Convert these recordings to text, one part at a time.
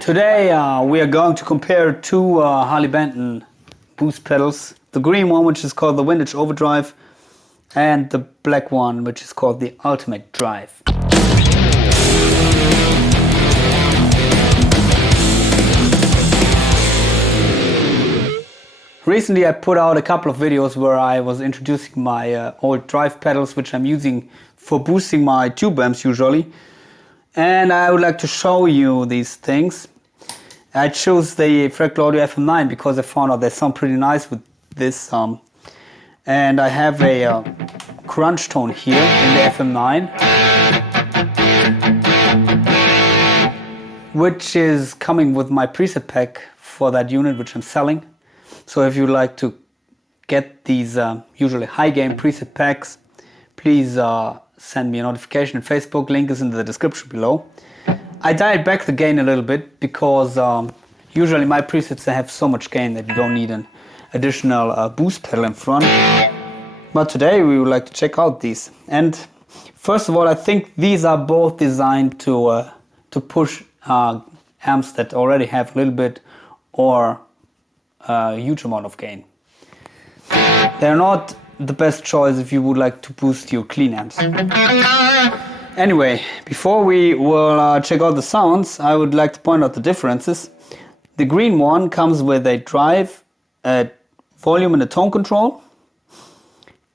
Today we are going to compare two Harley Benton boost pedals. The green one, which is called the Vintage Overdrive, and the black one, which is called the Ultimate Drive. Recently I put out a couple of videos where I was introducing my old drive pedals, which I'm using for boosting my tube amps usually. And I would like to show you these things. I chose the Fractal Audio FM9 because I found out they sound pretty nice with this. And I have a crunch tone here in the FM9, which is coming with my preset pack for that unit, which I'm selling. So if you'd like to get these usually high gain preset packs, please send me a notification on Facebook. Link is in the description below. I dialed back the gain a little bit because usually my presets have so much gain that you don't need an additional boost pedal in front. But today we would like to check out these. And first of all, I think these are both designed to push amps that already have a little bit or a huge amount of gain. They're not the best choice if you would like to boost your clean amps. Anyway, before we will check out the sounds, I would like to point out the differences. The green one comes with a drive, a volume and a tone control,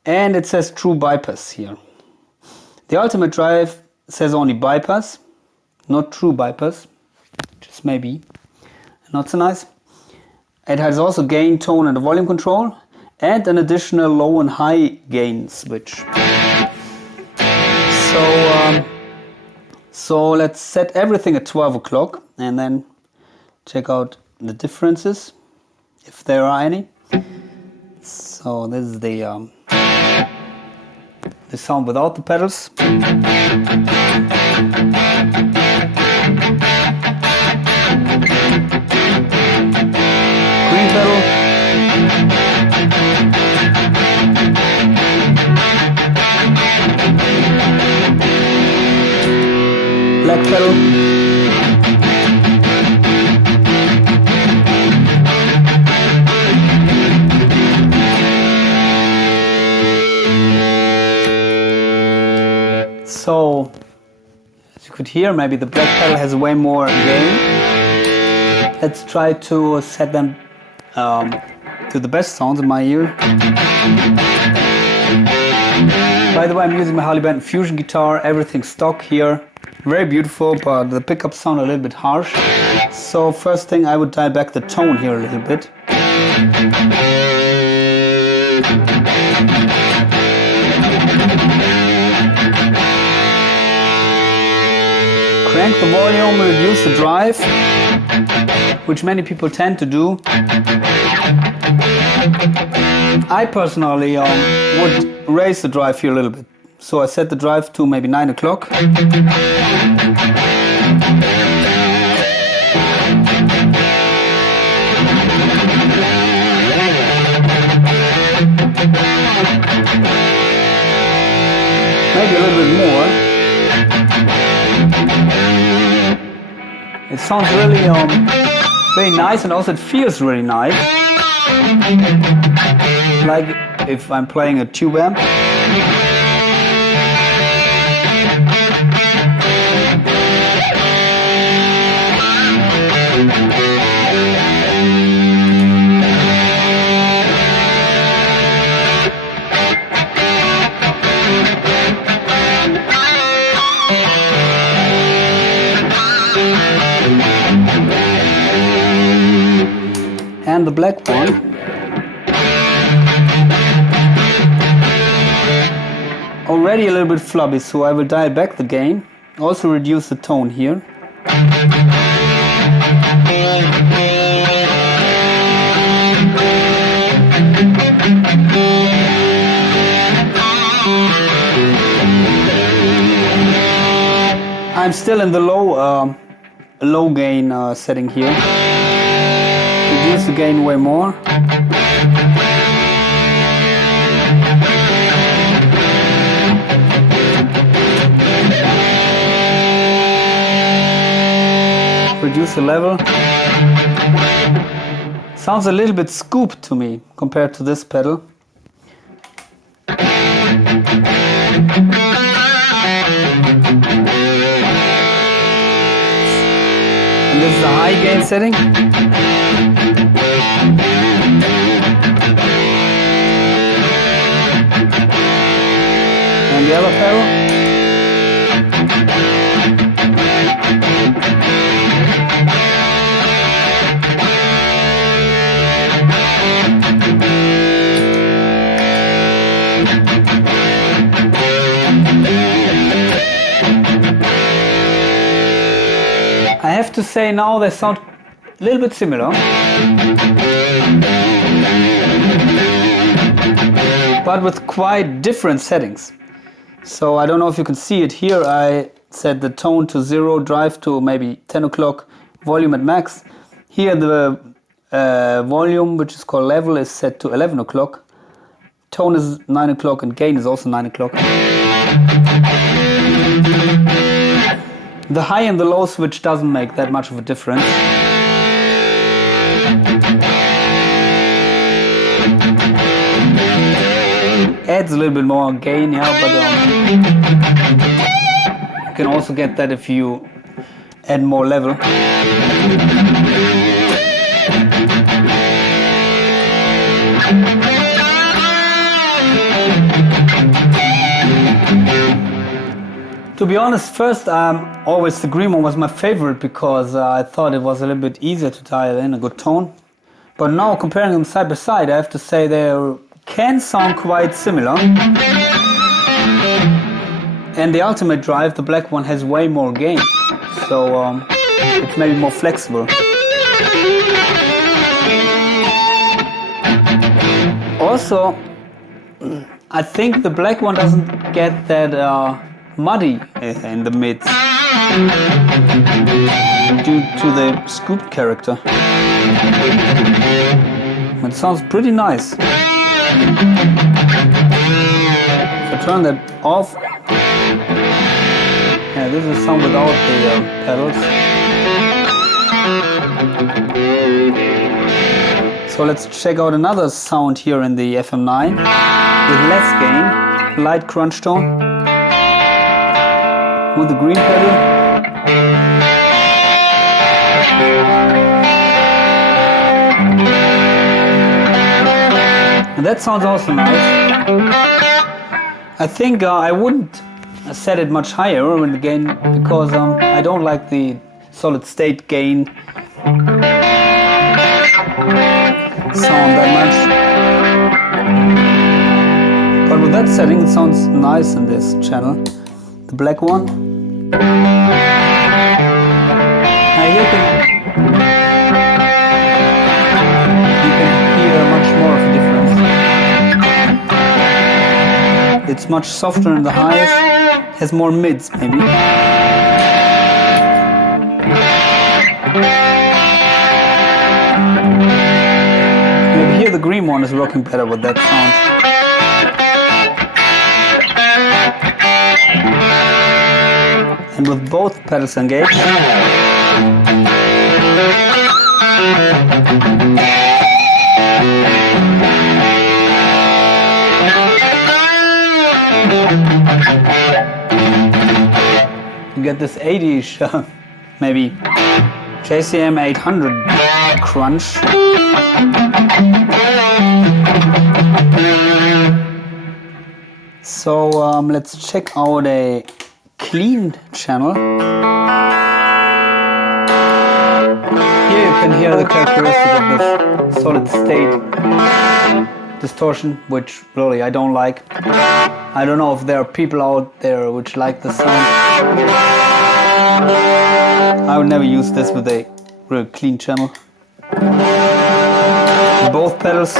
and it says true bypass here. The Ultimate Drive says only bypass, not true bypass, just maybe not so nice. It has also gain, tone and a volume control, and an additional low and high gain switch. So let's set everything at 12 o'clock and then check out the differences, if there are any. So this is the sound without the pedals. Green pedal. Black pedal. So, as you could hear, maybe the black pedal has way more gain. Let's try to set them to the best sounds in my ear. By the way, I'm using my Harley Benton Fusion guitar, everything stock here. Very beautiful, but the pickups sound a little bit harsh. So first thing, I would dial back the tone here a little bit. Crank the volume, reduce the drive, which many people tend to do. I personally would raise the drive here a little bit. So I set the drive to maybe 9 o'clock. Maybe a little bit more. It sounds really very nice, and also it feels really nice. Like if I'm playing a tube amp. And the black one already a little bit floppy, so I will dial back the gain. Also reduce the tone here. I'm still in the low gain setting here. Reduce the gain way more. Reduce the level. Sounds a little bit scooped to me compared to this pedal. And this is the high gain setting. And the other pedal. I have to say now they sound a little bit similar, but with quite different settings. So I don't know if you can see it here. I set the tone to 0, drive to maybe 10 o'clock, volume at max. Here the volume, which is called level, is set to 11 o'clock. Tone is 9 o'clock and gain is also 9 o'clock. The high and the low switch doesn't make that much of a difference. Adds a little bit more gain, yeah, but you can also get that if you add more level. To be honest, first always the green one was my favorite because I thought it was a little bit easier to dial in a good tone. But now comparing them side by side, I have to say they can sound quite similar. And the ultimate drive, the black one, has way more gain, so it's maybe more flexible. Also, I think the black one doesn't get that muddy in the mids due to the scooped character. It sounds pretty nice. If I turn that off, yeah, this is sound without the pedals. So let's check out another sound here in the FM9 with less gain, light crunch tone. With the green pedal. And that sounds also nice. I think I wouldn't set it much higher in the gain because I don't like the solid state gain sound that much. But with that setting it sounds nice in this channel. The black one. Now you can hear much more of a difference. It's much softer in the highs, has more mids maybe. Maybe here the green one is working better with that sound. And with both pedals engaged, you get this 80-ish, maybe JCM 800 crunch. So let's check out a clean channel. Here you can hear the characteristic of this solid state distortion, which really I don't like. I don't know if there are people out there which like the sound. I would never use this with a real clean channel. Both pedals.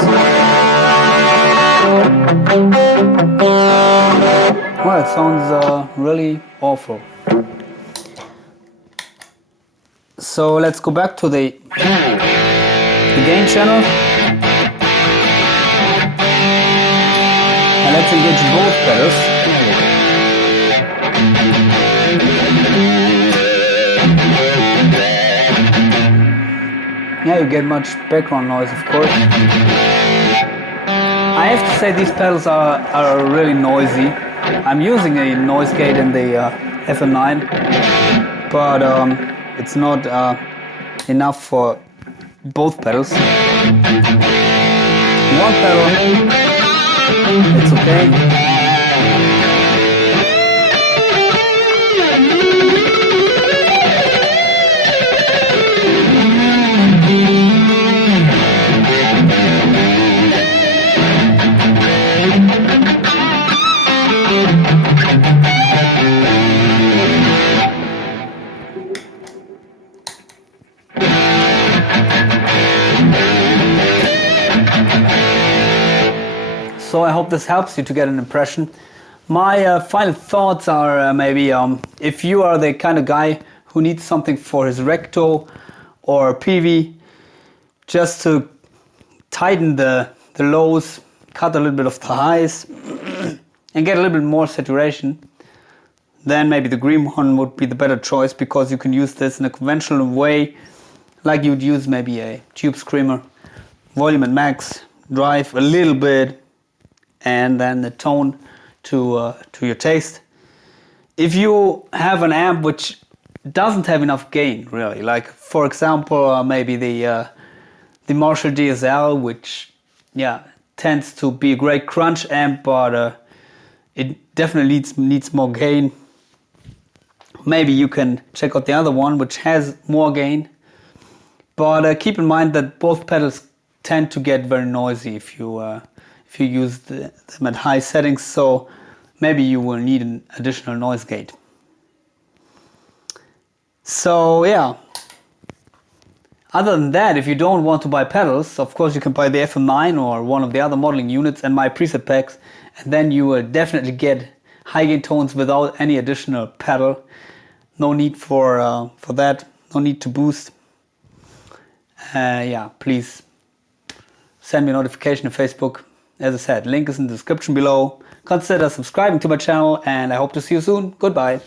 Well, it sounds really awful. So let's go back to the gain channel. And let's engage both pedals. Yeah, you get much background noise, of course. I have to say these pedals are really noisy. I'm using a noise gate in the FM9, but it's not enough for both pedals. One pedal, it's okay. So I hope this helps you to get an impression. My final thoughts are maybe if you are the kind of guy who needs something for his recto or PV, just to tighten the lows, cut a little bit of the highs, and get a little bit more saturation, then maybe the green one would be the better choice, because you can use this in a conventional way, like you would use maybe a tube screamer, volume at max, drive a little bit, and then the tone to your taste. If you have an amp which doesn't have enough gain, really, like for example maybe the Marshall DSL, which tends to be a great crunch amp, but it definitely needs more gain. Maybe you can check out the other one which has more gain, but keep in mind that both pedals tend to get very noisy if you use them at high settings, so maybe you will need an additional noise gate. So yeah, other than that, if you don't want to buy pedals, of course you can buy the FM9 or one of the other modeling units and my preset packs, and then you will definitely get high gain tones without any additional pedal. No need for that, no need to boost. Please send me a notification on Facebook. As I said, link is in the description below. Consider subscribing to my channel, and I hope to see you soon. Goodbye.